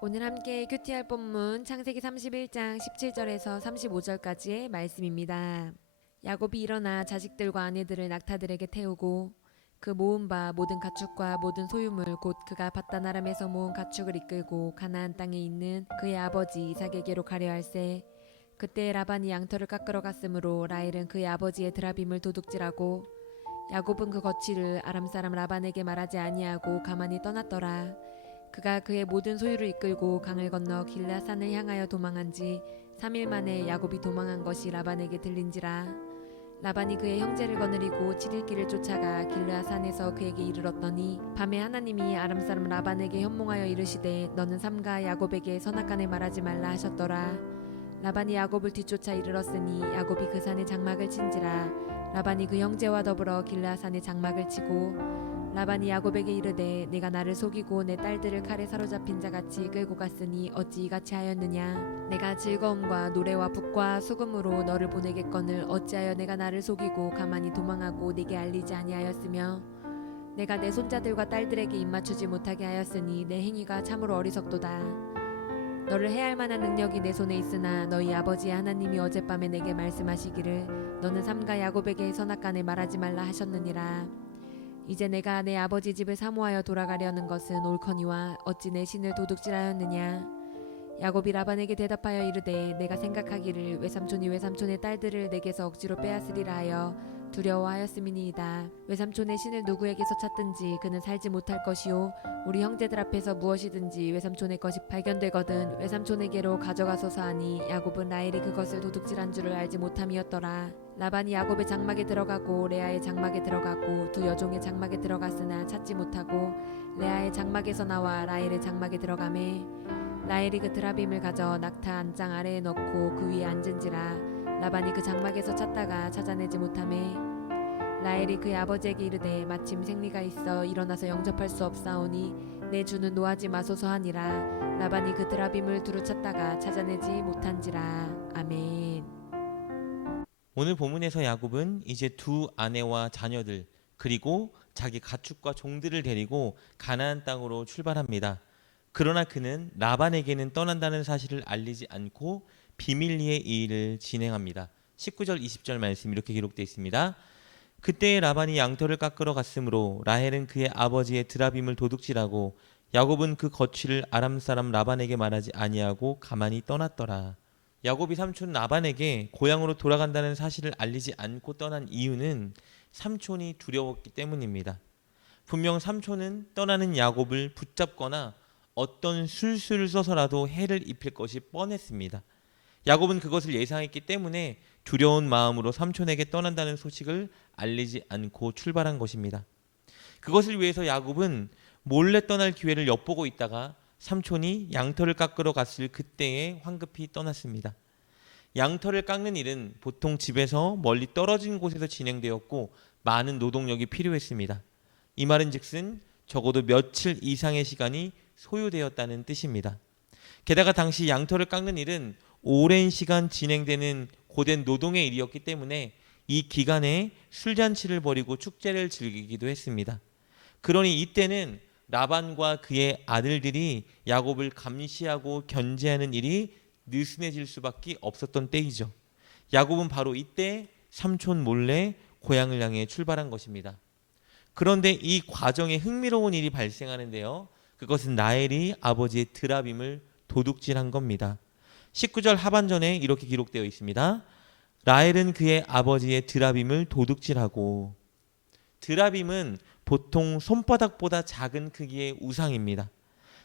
오늘 함께 큐티할 본문 창세기 31장 17절에서 35절까지의 말씀입니다. 야곱이 일어나 자식들과 아내들을 낙타들에게 태우고 그 모은 바 모든 가축과 모든 소유물 곧 그가 밧단 아람에서 모은 가축을 이끌고 가나안 땅에 있는 그의 아버지 이삭에게로 가려 할세. 그때 라반이 양털을 깎으러 갔으므로 라헬은 그의 아버지의 드라빔을 도둑질하고 야곱은 그 거취를 아람 사람 라반에게 말하지 아니하고 가만히 떠났더라. 그가 그의 모든 소유를 이끌고 강을 건너 길라산을 향하여 도망한 지 3일 만에 야곱이 도망한 것이 라반에게 들린지라. 라반이 그의 형제를 거느리고 7일 길을 쫓아가 길르앗산에서 그에게 이르렀더니 밤에 하나님이 아람 사람 라반에게 현몽하여 이르시되 너는 삼가 야곱에게 선악간에 말하지 말라 하셨더라. 라반이 야곱을 뒤쫓아 이르렀으니 야곱이 그 산에 장막을 친지라. 라반이 그 형제와 더불어 길르앗산에 장막을 치고 라반이 야곱에게 이르되 내가 나를 속이고 내 딸들을 칼에 사로잡힌 자같이 끌고 갔으니 어찌 이같이 하였느냐. 내가 즐거움과 노래와 북과 수금으로 너를 보내겠거늘 어찌하여 내가 나를 속이고 가만히 도망하고 네게 알리지 아니하였으며 내가 내 손자들과 딸들에게 입맞추지 못하게 하였으니 내 행위가 참으로 어리석도다. 너를 해할 만한 능력이 내 손에 있으나 너희 아버지의 하나님이 어젯밤에 내게 말씀하시기를 너는 삼가 야곱에게 선악간에 말하지 말라 하셨느니라. 이제 내가 내 아버지 집을 사모하여 돌아가려는 것은 옳거니와 어찌 내 신을 도둑질하였느냐. 야곱이 라반에게 대답하여 이르되 내가 생각하기를 외삼촌이 외삼촌의 딸들을 내게서 억지로 빼앗으리라 하여 두려워하였음이니이다. 외삼촌의 신을 누구에게서 찾든지 그는 살지 못할 것이요 우리 형제들 앞에서 무엇이든지 외삼촌의 것이 발견되거든 외삼촌에게로 가져가소서 하니 야곱은 라헬이 그것을 도둑질한 줄을 알지 못함이었더라. 라반이 야곱의 장막에 들어가고 레아의 장막에 들어가고 두 여종의 장막에 들어갔으나 찾지 못하고 레아의 장막에서 나와 라헬의 장막에 들어가매 라헬이 그 드라빔을 가져 낙타 안장 아래에 넣고 그 위에 앉은지라. 라반이 그 장막에서 찾다가 찾아내지 못하매 라헬이 그의 아버지에게 이르되 마침 생리가 있어 일어나서 영접할 수 없사오니 내 주는 노하지 마소서 하니라. 라반이 그 드라빔을 두루 찾다가 찾아내지 못한지라. 아멘. 오늘 본문에서 야곱은 이제 두 아내와 자녀들 그리고 자기 가축과 종들을 데리고 가나안 땅으로 출발합니다. 그러나 그는 라반에게는 떠난다는 사실을 알리지 않고 비밀리에 이 일을 진행합니다. 19절 20절 말씀 이렇게 기록되어 있습니다. 그때 라반이 양털을 깎으러 갔으므로 라헬은 그의 아버지의 드라빔을 도둑질하고 야곱은 그 거취를 아람 사람 라반에게 말하지 아니하고 가만히 떠났더라. 야곱이 삼촌 라반에게 고향으로 돌아간다는 사실을 알리지 않고 떠난 이유는 삼촌이 두려웠기 때문입니다. 분명 삼촌은 떠나는 야곱을 붙잡거나 어떤 술수를 써서라도 해를 입힐 것이 뻔했습니다. 야곱은 그것을 예상했기 때문에 두려운 마음으로 삼촌에게 떠난다는 소식을 알리지 않고 출발한 것입니다. 그것을 위해서 야곱은 몰래 떠날 기회를 엿보고 있다가 삼촌이 양털을 깎으러 갔을 그때에 황급히 떠났습니다. 양털을 깎는 일은 보통 집에서 멀리 떨어진 곳에서 진행되었고 많은 노동력이 필요했습니다. 이 말은 즉슨 적어도 며칠 이상의 시간이 소요되었다는 뜻입니다. 게다가 당시 양털을 깎는 일은 오랜 시간 진행되는 고된 노동의 일이었기 때문에 이 기간에 술잔치를 벌이고 축제를 즐기기도 했습니다. 그러니 이때는 라반과 그의 아들들이 야곱을 감시하고 견제하는 일이 느슨해질 수밖에 없었던 때이죠. 야곱은 바로 이때 삼촌 몰래 고향을 향해 출발한 것입니다. 그런데 이 과정에 흥미로운 일이 발생하는데요. 그것은 라헬이 아버지의 드라빔을 도둑질한 겁니다. 19절 하반전에 이렇게 기록되어 있습니다. 라헬은 그의 아버지의 드라빔을 도둑질하고. 드라빔은 보통 손바닥보다 작은 크기의 우상입니다.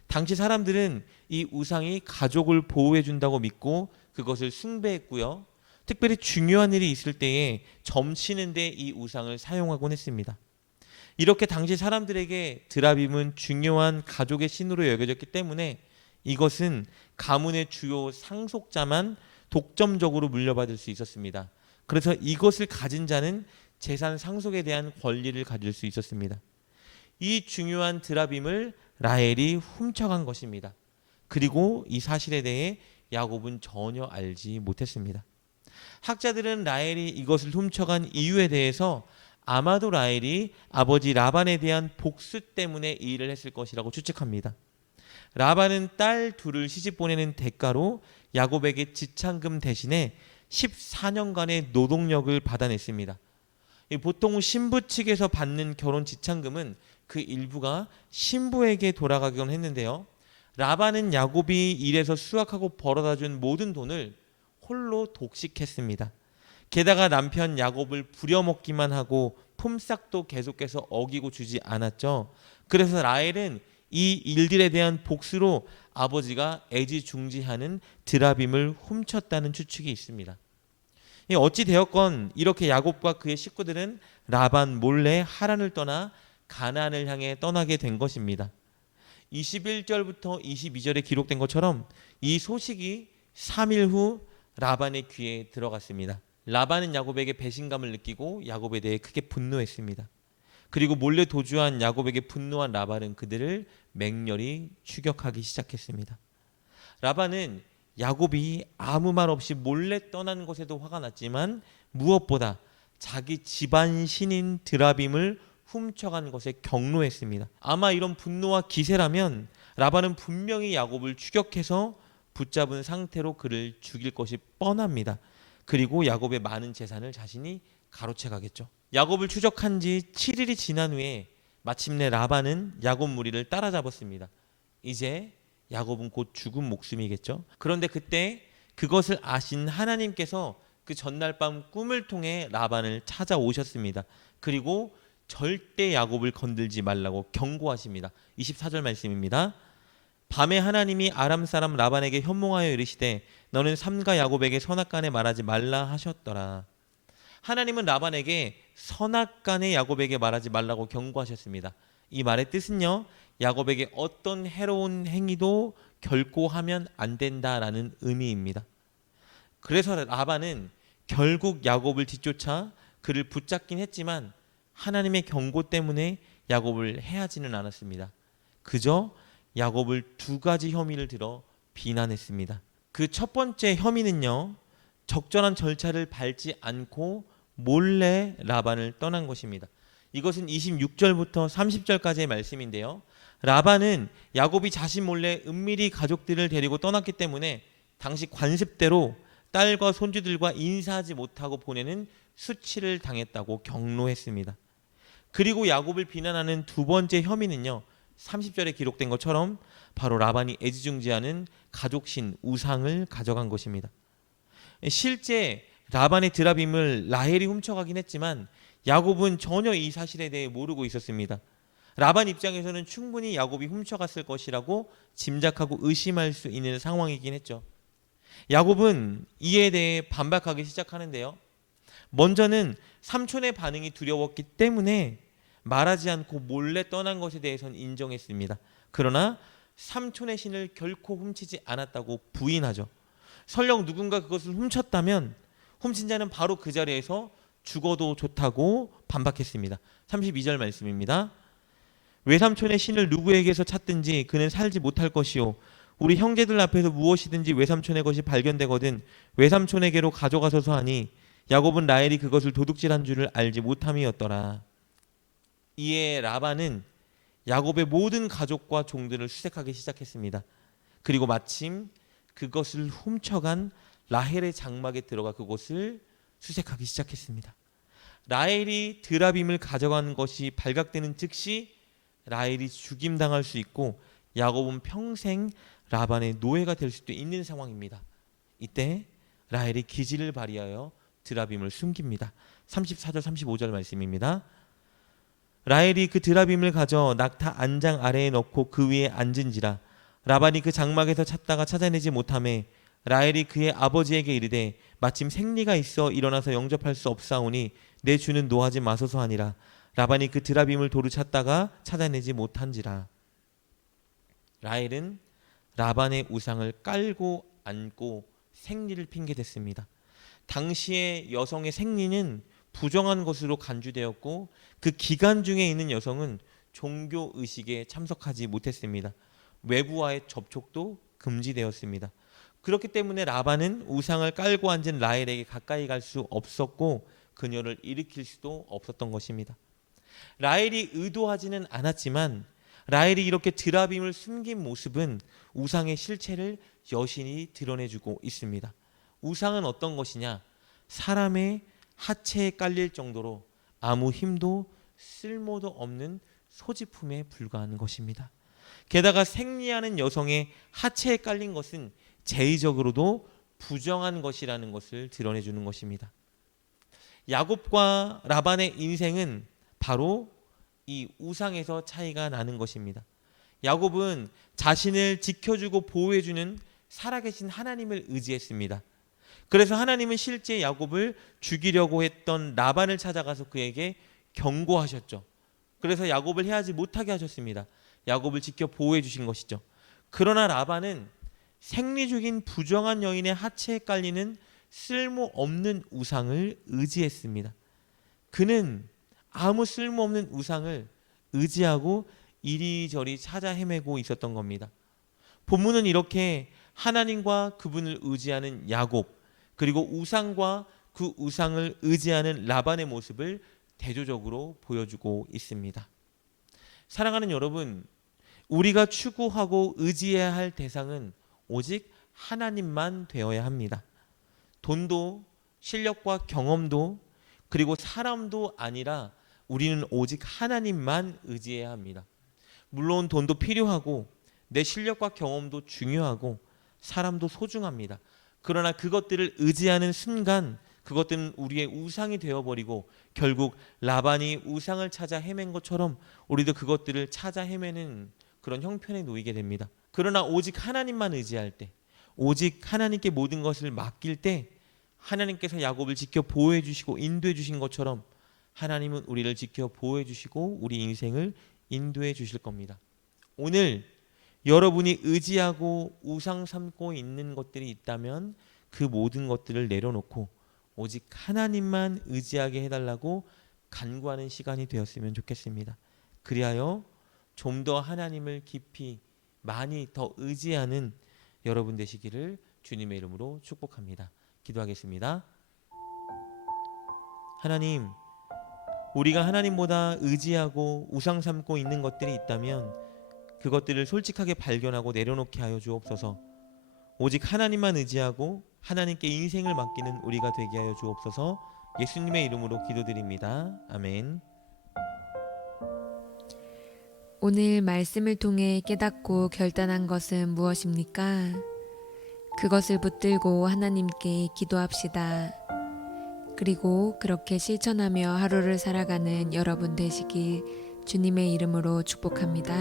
당시 사람들은 이 우상이 가족을 보호해 준다고 믿고 그것을 숭배했고요. 특별히 중요한 일이 있을 때에 점치는 데 이 우상을 사용하곤 했습니다. 이렇게 당시 사람들에게 드라빔은 중요한 가족의 신으로 여겨졌기 때문에 이것은 가문의 주요 상속자만 독점적으로 물려받을 수 있었습니다. 그래서 이것을 가진 자는 재산 상속에 대한 권리를 가질 수 있었습니다. 이 중요한 드라빔을 라헬이 훔쳐간 것입니다. 그리고 이 사실에 대해 야곱은 전혀 알지 못했습니다. 학자들은 라헬이 이것을 훔쳐간 이유에 대해서 아마도 라헬이 아버지 라반에 대한 복수 때문에 이 일을 했을 것이라고 추측합니다. 라반은 딸 둘을 시집 보내는 대가로 야곱에게 지참금 대신에 14년간의 노동력을 받아냈습니다. 보통 신부 측에서 받는 결혼 지참금은 그 일부가 신부에게 돌아가곤 했는데요. 라반은 야곱이 일해서 수확하고 벌어다 준 모든 돈을 홀로 독식했습니다. 게다가 남편 야곱을 부려먹기만 하고 품삯도 계속해서 어기고 주지 않았죠. 그래서 라헬은 이 일들에 대한 복수로 아버지가 애지중지하는 드라빔을 훔쳤다는 추측이 있습니다. 어찌 되었건 이렇게 야곱과 그의 식구들은 라반 몰래 하란을 떠나 가나안을 향해 떠나게 된 것입니다. 21절부터 22절에 기록된 것처럼 이 소식이 3일 후 라반의 귀에 들어갔습니다. 라반은 야곱에게 배신감을 느끼고 야곱에 대해 크게 분노했습니다. 그리고 몰래 도주한 야곱에게 분노한 라반은 그들을 맹렬히 추격하기 시작했습니다. 라반은 야곱이 아무 말 없이 몰래 떠난 것에도 화가 났지만 무엇보다 자기 집안 신인 드라빔을 훔쳐간 것에 경로했습니다. 아마 이런 분노와 기세라면 라반은 분명히 야곱을 추격해서 붙잡은 상태로 그를 죽일 것이 뻔합니다. 그리고 야곱의 많은 재산을 자신이 가로채 가겠죠. 야곱을 추적한 지 7일이 지난 후에 마침내 라반은 야곱 무리를 따라잡았습니다. 이제 야곱은 곧 죽은 목숨이겠죠. 그런데 그때 그것을 아신 하나님께서 그 전날 밤 꿈을 통해 라반을 찾아오셨습니다. 그리고 절대 야곱을 건들지 말라고 경고하십니다. 24절 말씀입니다. 밤에 하나님이 아람 사람 라반에게 현몽하여 이르시되 너는 삼가 야곱에게 선악간에 말하지 말라 하셨더라. 하나님은 라반에게 선악간에 야곱에게 말하지 말라고 경고하셨습니다. 이 말의 뜻은요, 야곱에게 어떤 해로운 행위도 결코 하면 안 된다라는 의미입니다. 그래서 라반은 결국 야곱을 뒤쫓아 그를 붙잡긴 했지만 하나님의 경고 때문에 야곱을 해하지는 않았습니다. 그저 야곱을 두 가지 혐의를 들어 비난했습니다. 그 첫 번째 혐의는요, 적절한 절차를 밟지 않고 몰래 라반을 떠난 것입니다. 이것은 26절부터 30절까지의 말씀인데요. 라반은 야곱이 자신 몰래 은밀히 가족들을 데리고 떠났기 때문에 당시 관습대로 딸과 손주들과 인사하지 못하고 보내는 수치를 당했다고 경로했습니다. 그리고 야곱을 비난하는 두 번째 혐의는요, 30절에 기록된 것처럼 바로 라반이 애지중지하는 가족신 우상을 가져간 것입니다. 실제 라반의 드라빔을 라헬이 훔쳐가긴 했지만 야곱은 전혀 이 사실에 대해 모르고 있었습니다. 라반 입장에서는 충분히 야곱이 훔쳐갔을 것이라고 짐작하고 의심할 수 있는 상황이긴 했죠. 야곱은 이에 대해 반박하기 시작하는데요. 먼저는 삼촌의 반응이 두려웠기 때문에 말하지 않고 몰래 떠난 것에 대해서는 인정했습니다. 그러나 삼촌의 신을 결코 훔치지 않았다고 부인하죠. 설령 누군가 그것을 훔쳤다면 훔친 자는 바로 그 자리에서 죽어도 좋다고 반박했습니다. 32절 말씀입니다. 외삼촌의 신을 누구에게서 찾든지 그는 살지 못할 것이요 우리 형제들 앞에서 무엇이든지 외삼촌의 것이 발견되거든 외삼촌에게로 가져가소서 하니 야곱은 라헬이 그것을 도둑질한 줄을 알지 못함이었더라. 이에 라반은 야곱의 모든 가족과 종들을 수색하기 시작했습니다. 그리고 마침 그것을 훔쳐간 라헬의 장막에 들어가 그곳을 수색하기 시작했습니다. 라헬이 드라빔을 가져간 것이 발각되는 즉시 라헬이 죽임당할 수 있고 야곱은 평생 라반의 노예가 될 수도 있는 상황입니다. 이때 라헬이 기지를 발휘하여 드라빔을 숨깁니다. 34절 35절 말씀입니다. 라헬이 그 드라빔을 가져 낙타 안장 아래에 넣고 그 위에 앉은지라 라반이 그 장막에서 찾다가 찾아내지 못하매 라헬이 그의 아버지에게 이르되 마침 생리가 있어 일어나서 영접할 수 없사오니 내 주는 노하지 마소서 하니라. 라반이 그 드라빔을 도로 찾다가 찾아내지 못한지라. 라헬은 라반의 우상을 깔고 앉고 생리를 핑계댔습니다. 당시의 여성의 생리는 부정한 것으로 간주되었고 그 기간 중에 있는 여성은 종교 의식에 참석하지 못했습니다. 외부와의 접촉도 금지되었습니다. 그렇기 때문에 라반은 우상을 깔고 앉은 라헬에게 가까이 갈 수 없었고 그녀를 일으킬 수도 없었던 것입니다. 라헬이 의도하지는 않았지만 라헬이 이렇게 드라빔을 숨긴 모습은 우상의 실체를 여신이 드러내주고 있습니다. 우상은 어떤 것이냐? 사람의 하체에 깔릴 정도로 아무 힘도 쓸모도 없는 소지품에 불과한 것입니다. 게다가 생리하는 여성의 하체에 깔린 것은 제의적으로도 부정한 것이라는 것을 드러내주는 것입니다. 야곱과 라반의 인생은 바로 이 우상에서 차이가 나는 것입니다. 야곱은 자신을 지켜주고 보호해주는 살아계신 하나님을 의지했습니다. 그래서 하나님은 실제 야곱을 죽이려고 했던 라반을 찾아가서 그에게 경고하셨죠. 그래서 야곱을 해하지 못하게 하셨습니다. 야곱을 지켜 보호해 주신 것이죠. 그러나 라반은 생리적인 부정한 여인의 하체에 깔리는 쓸모없는 우상을 의지했습니다. 그는 아무 쓸모없는 우상을 의지하고 이리저리 찾아 헤매고 있었던 겁니다. 본문은 이렇게 하나님과 그분을 의지하는 야곱, 그리고 우상과 그 우상을 의지하는 라반의 모습을 대조적으로 보여주고 있습니다. 사랑하는 여러분, 우리가 추구하고 의지해야 할 대상은 오직 하나님만 되어야 합니다. 돈도 실력과 경험도 그리고 사람도 아니라 우리는 오직 하나님만 의지해야 합니다. 물론 돈도 필요하고 내 실력과 경험도 중요하고 사람도 소중합니다. 그러나 그것들을 의지하는 순간 그것들은 우리의 우상이 되어버리고 결국 라반이 우상을 찾아 헤맨 것처럼 우리도 그것들을 찾아 헤매는 그런 형편에 놓이게 됩니다. 그러나 오직 하나님만 의지할 때, 오직 하나님께 모든 것을 맡길 때 하나님께서 야곱을 지켜 보호해 주시고 인도해 주신 것처럼 하나님은 우리를 지켜 보호해 주시고 우리 인생을 인도해 주실 겁니다. 오늘 여러분이 의지하고 우상 삼고 있는 것들이 있다면 그 모든 것들을 내려놓고 오직 하나님만 의지하게 해달라고 간구하는 시간이 되었으면 좋겠습니다. 그리하여 좀 더 하나님을 깊이 많이 더 의지하는 여러분 되시기를 주님의 이름으로 축복합니다. 기도하겠습니다. 하나님, 우리가 하나님보다 의지하고 우상 삼고 있는 것들이 있다면 그것들을 솔직하게 발견하고 내려놓게 하여 주옵소서. 오직 하나님만 의지하고 하나님께 인생을 맡기는 우리가 되게 하여 주옵소서. 예수님의 이름으로 기도드립니다. 아멘. 오늘 말씀을 통해 깨닫고 결단한 것은 무엇입니까? 그것을 붙들고 하나님께 기도합시다. 그리고 그렇게 실천하며 하루를 살아가는 여러분 되시길 주님의 이름으로 축복합니다.